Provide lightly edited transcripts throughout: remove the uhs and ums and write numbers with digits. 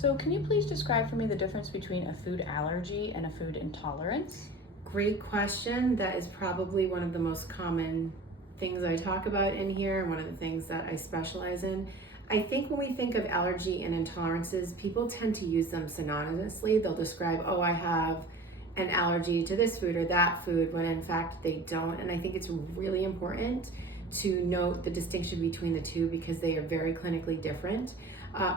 So, can you please describe for me the difference between a food allergy and a food intolerance? Great question. That is probably one of the most common things I talk about in here, and one of the things that I specialize in. I think when we think of allergy and intolerances, people tend to use them synonymously. They'll describe, oh, I have an allergy to this food or that food, when in fact they don't. And I think it's really important to note the distinction between the two because they are very clinically different.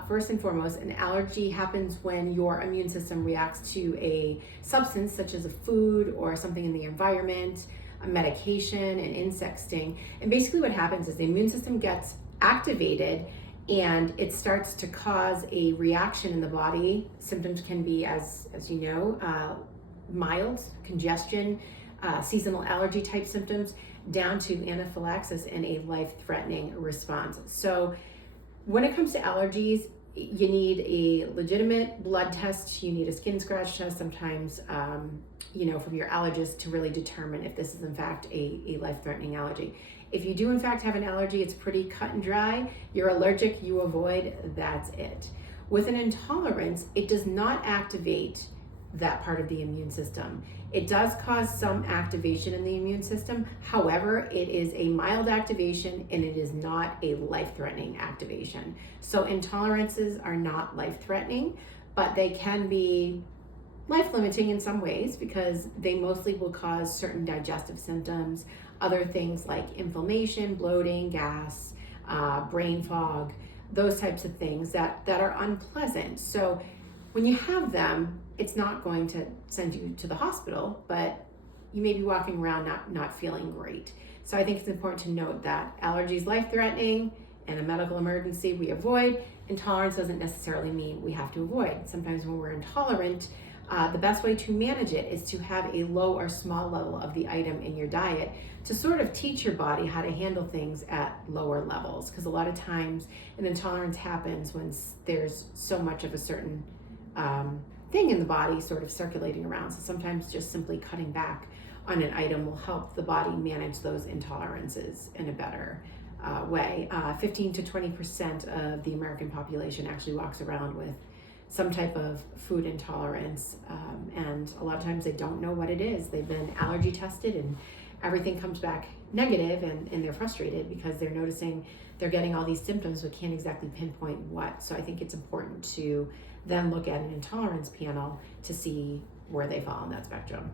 First and foremost, an allergy happens when your immune system reacts to a substance such as a food or something in the environment, a medication, an insect sting. And basically what happens is the immune system gets activated and it starts to cause a reaction in the body. Symptoms can be, as you know, mild congestion, seasonal allergy type symptoms, down to anaphylaxis and a life-threatening response. So when it comes to allergies, you need a legitimate blood test, you need a skin scratch test sometimes, from your allergist to really determine if this is in fact a life-threatening allergy. If you do in fact have an allergy, it's pretty cut and dry. You're allergic, you avoid, that's it. With an intolerance, it does not activate that part of the immune system. It does cause some activation in the immune system. However, it is a mild activation and it is not a life-threatening activation. So intolerances are not life-threatening, but they can be life-limiting in some ways because they mostly will cause certain digestive symptoms, other things like inflammation, bloating, gas, brain fog, those types of things that are unpleasant. So when you have them, it's not going to send you to the hospital, but you may be walking around not feeling great. So I think it's important to note that allergy is life-threatening and a medical emergency we avoid. Intolerance doesn't necessarily mean we have to avoid. Sometimes when we're intolerant, the best way to manage it is to have a low or small level of the item in your diet to sort of teach your body how to handle things at lower levels. Because a lot of times an intolerance happens when there's so much of a certain thing in the body sort of circulating around. So sometimes just simply cutting back on an item will help the body manage those intolerances in a better way. 15 to 20% of the American population actually walks around with some type of food intolerance, and a lot of times they don't know what it is. They've been allergy tested and everything comes back negative, and they're frustrated because they're noticing they're getting all these symptoms but can't exactly pinpoint what. So I think it's important to then look at an intolerance panel to see where they fall on that spectrum.